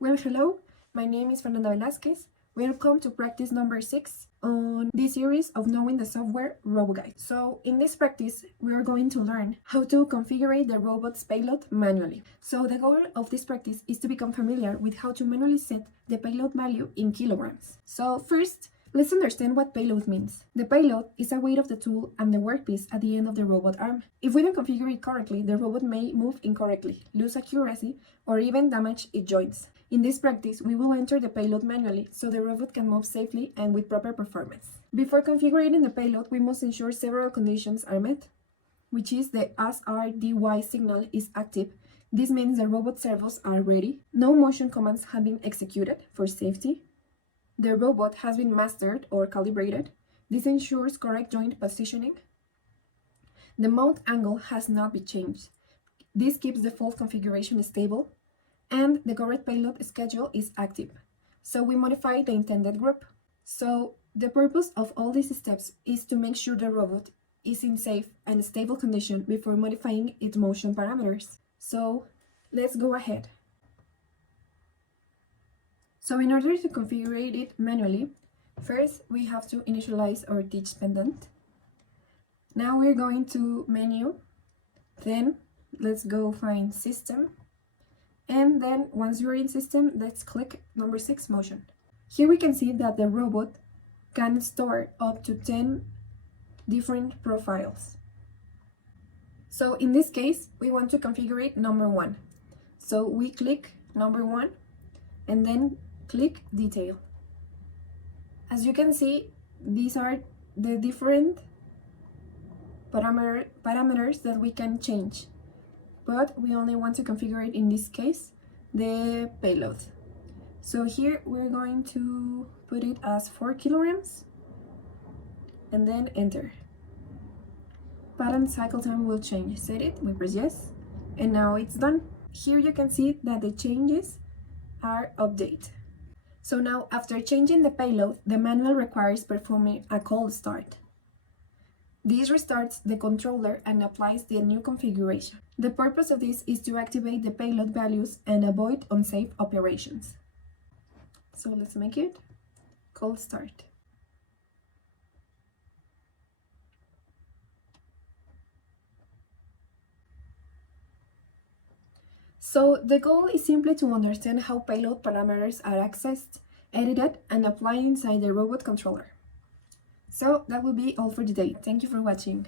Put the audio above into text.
Well, hello, my name is Fernanda Velázquez. Welcome to practice number 6 on this series of knowing the software ROBOGUIDE. So in this practice, we are going to learn how to configure the robot's payload manually. So the goal of this practice is to become familiar with how to manually set the payload value in kilograms. So first, let's understand what payload means. The payload is a weight of the tool and the workpiece at the end of the robot arm. If we don't configure it correctly, the robot may move incorrectly, lose accuracy, or even damage its joints. In this practice, we will enter the payload manually so the robot can move safely and with proper performance. Before configuring the payload, we must ensure several conditions are met, which is the SRDY signal is active. This means the robot servos are ready. No motion commands have been executed for safety. The robot has been mastered or calibrated. This ensures correct joint positioning. The mount angle has not been changed. This keeps the fault configuration stable. And the correct payload schedule is active. So we modify the intended group. So the purpose of all these steps is to make sure the robot is in safe and stable condition before modifying its motion parameters. So let's go ahead. So in order to configure it manually, first we have to initialize our teach pendant. Now we're going to menu, then let's go find system. And then once you're in system, let's click number 6, motion. Here we can see that the robot can store up to 10 different profiles. So in this case, we want to configure it number 1. So we click number 1 and then click detail. As you can see, these are the different parameters that we can change. But we only want to configure it, in this case, the payload. So here we're going to put it as 4 kilograms and then enter. Pattern cycle time will change. Set it, we press yes, and now it's done. Here you can see that the changes are updated. So now after changing the payload, the manual requires performing a cold start. This restarts the controller and applies the new configuration. The purpose of this is to activate the payload values and avoid unsafe operations. So let's make it cold start. So the goal is simply to understand how payload parameters are accessed, edited, and applied inside the robot controller. So that will be all for today. Thank you for watching.